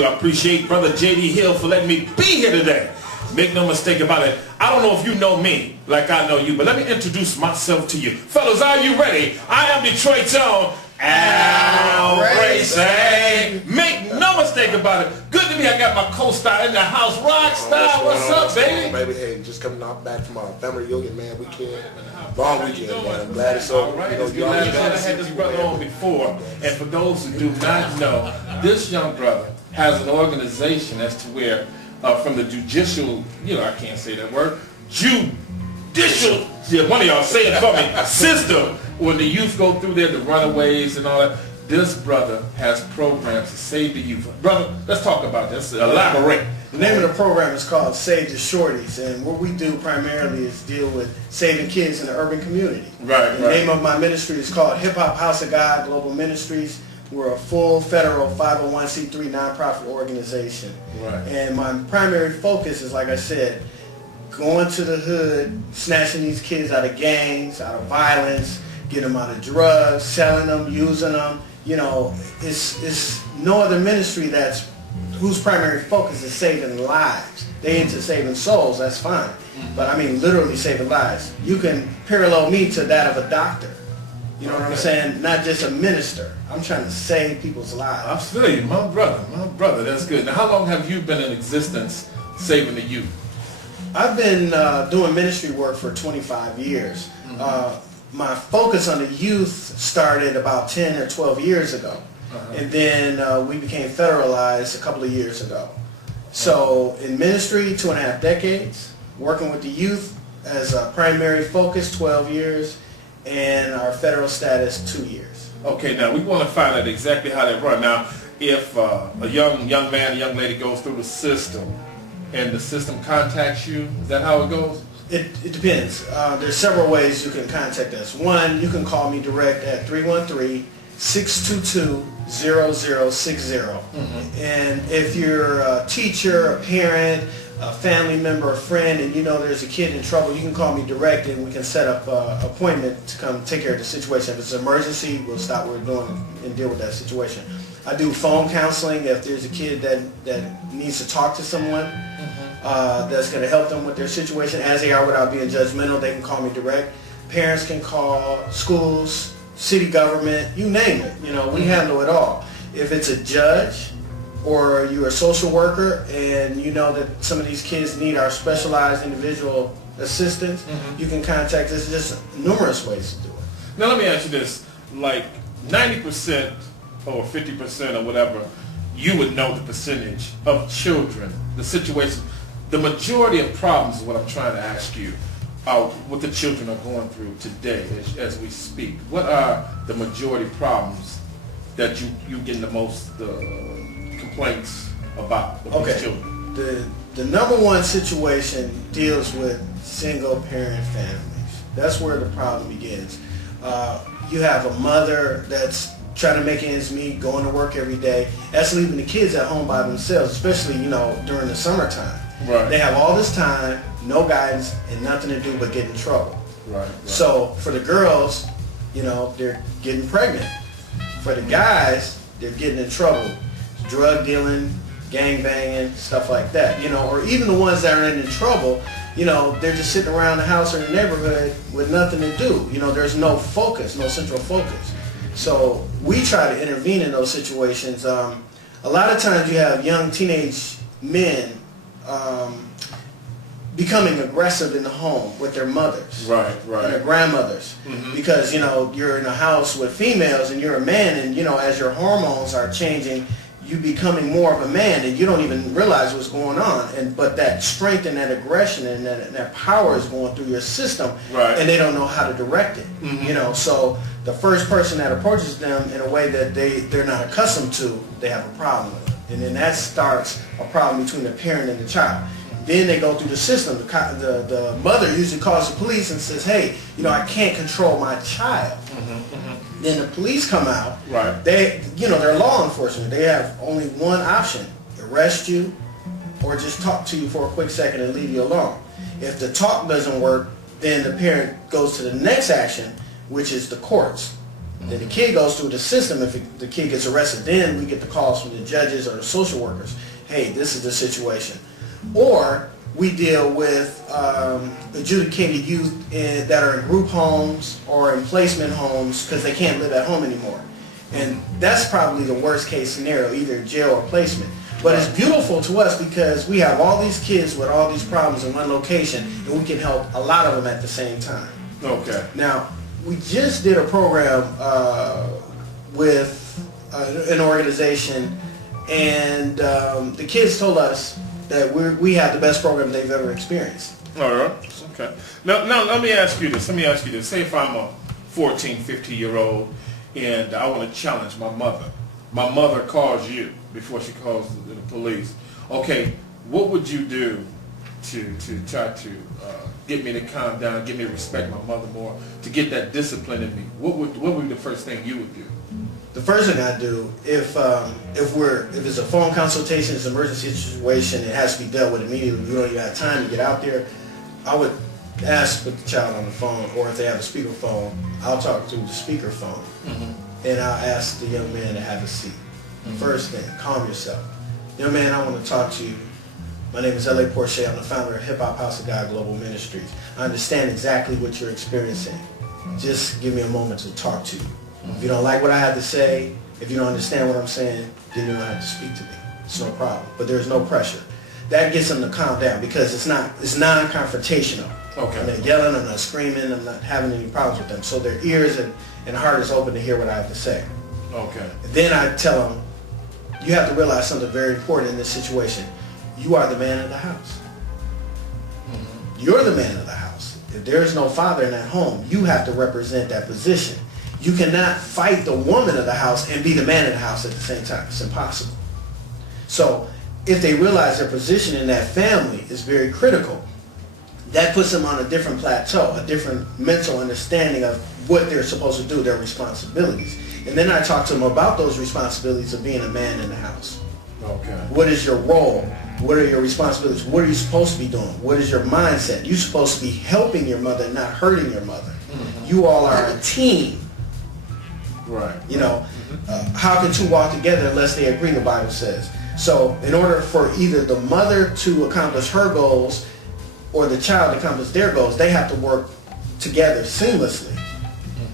I appreciate Brother J.D. Hill for letting me be here today. Make no mistake about it. I don't know if you know me like I know you, but let me introduce myself to you. Fellas, are you ready? I am Detroit's own L.A. Make no mistake about it. Good to be. I got my co-star in the house, Rockstar. What's up, baby? Baby, hey, just coming out back from our family reunion, man. Weekend, long weekend, man. I'm glad it's over. Right. I had this brother on before, and for those who do not know, this young brother has an organization as to where, from the judicial, I can't say that word, judicial, one of y'all say it for me, system, when the youth go through there, the runaways and all that, this brother has programs to save the youth. Brother, let's talk about this. Elaborate. The name of the program is called Save the Shorties, and what we do primarily is deal with saving kids in the urban community. Right, The name of my ministry is called Hip Hop House of God Global Ministries. We're a full federal 501c3 nonprofit organization. Right. And my primary focus is, like I said, going to the hood, snatching these kids out of gangs, out of violence, getting them out of drugs, selling them, using them. It's no other ministry whose primary focus is saving lives. They into saving souls, that's fine. But I mean literally saving lives. You can parallel me to that of a doctor. You know what I'm saying? Not just a minister. I'm trying to save people's lives. I feel you, my brother, that's good. Now, how long have you been in existence saving the youth? I've been doing ministry work for 25 years. My focus on the youth started about 10 or 12 years ago. And then we became federalized a couple of years ago. So in ministry, 2.5 decades, working with the youth as a primary focus, 12 years, and our federal status, 2 years. Okay, now we want to find out exactly how they run. Now, if a young man, a young lady goes through the system, and the system contacts you, is that how it goes? It depends. There's several ways you can contact us. One, you can call me direct at 313-622-0060. And if you're a teacher, a parent, a family member, a friend, and you know there's a kid in trouble, you can call me direct and we can set up an appointment to come take care of the situation. If it's an emergency, we'll stop what we're doing and deal with that situation. I do phone counseling if there's a kid that needs to talk to someone that's going to help them with their situation as they are without being judgmental. They can call me direct. Parents can call, schools, city government, you name it. We handle it all. If it's a judge or you're a social worker and you know that some of these kids need our specialized individual assistance, you can contact us. There's numerous ways to do it. Now let me ask you this, like 90% or 50% or whatever, you would know the percentage of children, the situation, the majority of problems is what I'm trying to ask you, what the children are going through today as we speak. What are the majority problems that you get the most complaints about with these children? The number one situation deals with single parent families. That's where the problem begins. You have a mother that's trying to make ends meet, going to work every day. That's leaving the kids at home by themselves, especially during the summertime. Right. They have all this time, no guidance, and nothing to do but get in trouble. Right. So for the girls, they're getting pregnant. For the guys, they're getting in trouble. Drug dealing, gang banging, stuff like that. Or even the ones that are in trouble, they're just sitting around the house or in the neighborhood with nothing to do. There's no focus, no central focus. So we try to intervene in those situations. A lot of times you have young teenage men becoming aggressive in the home with their mothers, right, and their grandmothers, because you're in a house with females and you're a man, and as your hormones are changing, you becoming more of a man, and you don't even realize what's going on. But that strength and that aggression and that power is going through your system, right, and they don't know how to direct it. So the first person that approaches them in a way that they're not accustomed to, they have a problem with it. And then that starts a problem between the parent and the child. Then they go through the system. The mother usually calls the police and says, hey, I can't control my child. Then the police come out. Right. They're law enforcement. They have only one option: arrest you or just talk to you for a quick second and leave you alone. If the talk doesn't work, then the parent goes to the next action, which is the courts. Then the kid goes through the system. If the kid gets arrested, then we get the calls from the judges or the social workers. Hey, this is the situation. Or we deal with adjudicated youth that are in group homes or in placement homes because they can't live at home anymore. And that's probably the worst case scenario, either in jail or placement. But it's beautiful to us because we have all these kids with all these problems in one location, and we can help a lot of them at the same time. Okay. Now, we just did a program with an organization, and the kids told us that we have the best program they've ever experienced. All right. Okay. Now let me ask you this. Say if I'm a 14, 15-year-old and I want to challenge my mother. My mother calls you before she calls the police. Okay, what would you do to try to get me to calm down, get me to respect my mother more, to get that discipline in me? What would be the first thing you would do? The first thing I do, if it's a phone consultation, it's an emergency situation, it has to be dealt with immediately. You don't even have time to get out there. I would ask put the child on the phone, or if they have a speakerphone, I'll talk through the speakerphone, and I'll ask the young man to have a seat. First thing, calm yourself. Young man, I want to talk to you. My name is L.A. Porche. I'm the founder of Hip Hop House of God Global Ministries. I understand exactly what you're experiencing. Just give me a moment to talk to you. If you don't like what I have to say, if you don't understand what I'm saying, then you don't have to speak to me. It's no problem. But there's no pressure. That gets them to calm down because it's non-confrontational. Okay. I'm not yelling, I'm not screaming, I'm not having any problems with them. So their ears and heart is open to hear what I have to say. Okay. Then I tell them, you have to realize something very important in this situation. You are the man of the house. You're the man of the house. If there's no father in that home, you have to represent that position. You cannot fight the woman of the house and be the man of the house at the same time. It's impossible. So if they realize their position in that family is very critical, that puts them on a different plateau, a different mental understanding of what they're supposed to do, their responsibilities. And then I talk to them about those responsibilities of being a man in the house. Okay. What is your role? What are your responsibilities? What are you supposed to be doing? What is your mindset? You're supposed to be helping your mother, not hurting your mother. You all are a team. Right. You know, how can two walk together unless they agree, the Bible says. So in order for either the mother to accomplish her goals or the child to accomplish their goals, they have to work together seamlessly.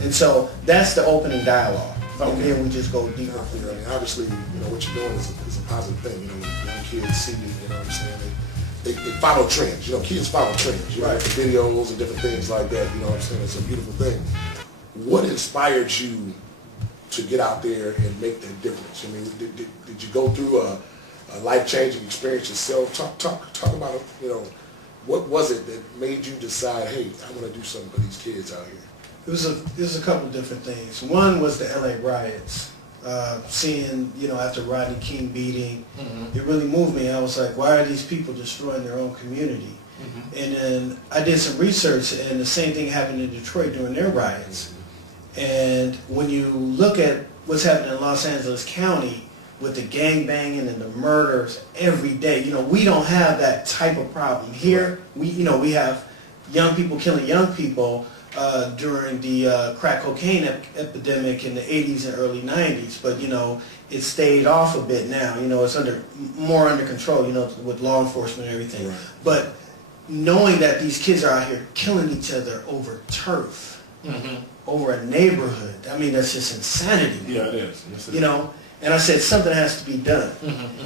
And so that's the opening dialogue. And then we just go deeper. I mean, obviously, you know, what you're doing is a positive thing. You know, when young kids see you, you know what I'm saying? They follow trends. You know, kids follow trends. You know, the videos and different things like that. You know what I'm saying? It's a beautiful thing. What inspired you to get out there and make that difference? I mean, did you go through a life-changing experience yourself? Talk about, you know, what was it that made you decide, hey, I want to do something for these kids out here? It was a couple of different things. One was the L.A. riots. Seeing, you know, after Rodney King beating, it really moved me. I was like, why are these people destroying their own community? And then I did some research, and the same thing happened in Detroit during their riots. And when you look at what's happening in Los Angeles County with the gangbanging and the murders every day, you know, we don't have that type of problem here. We have young people killing young people during the crack cocaine epidemic in the 80s and early 90s, but you know, it stayed off a bit now. You know, it's more under control, you know, with law enforcement and everything. Right. But knowing that these kids are out here killing each other over turf, over a neighborhood, I mean, that's just insanity. Yeah, it is. Yes, it you know, and I said something has to be done.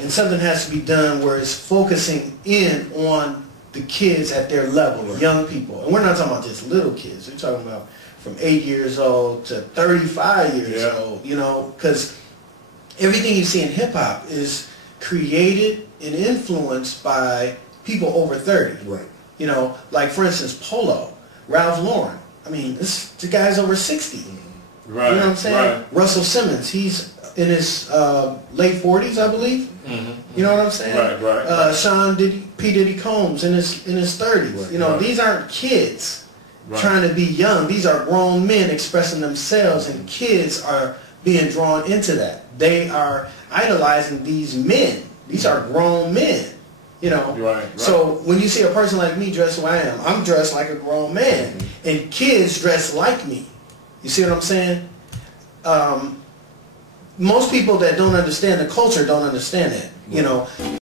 And something has to be done where it's focusing in on the kids at their level, young people. And we're not talking about just little kids. We're talking about from 8 years old to 35 years old, you know, because everything you see in hip-hop is created and influenced by people over 30. Right. You know, like, for instance, Polo, Ralph Lauren. I mean, the guy's over 60. Right. You know what I'm saying? Right. Russell Simmons, he's in his late 40s, I believe. You know what I'm saying? Right. Sean P. Diddy Combs in his 30s. Right. You know, these aren't kids trying to be young. These are grown men expressing themselves, and kids are being drawn into that. They are idolizing these men. These are grown men. You know, right. So when you see a person like me dressed who I am, I'm dressed like a grown man, and kids dress like me. You see what I'm saying? most people that don't understand the culture don't understand it. You know.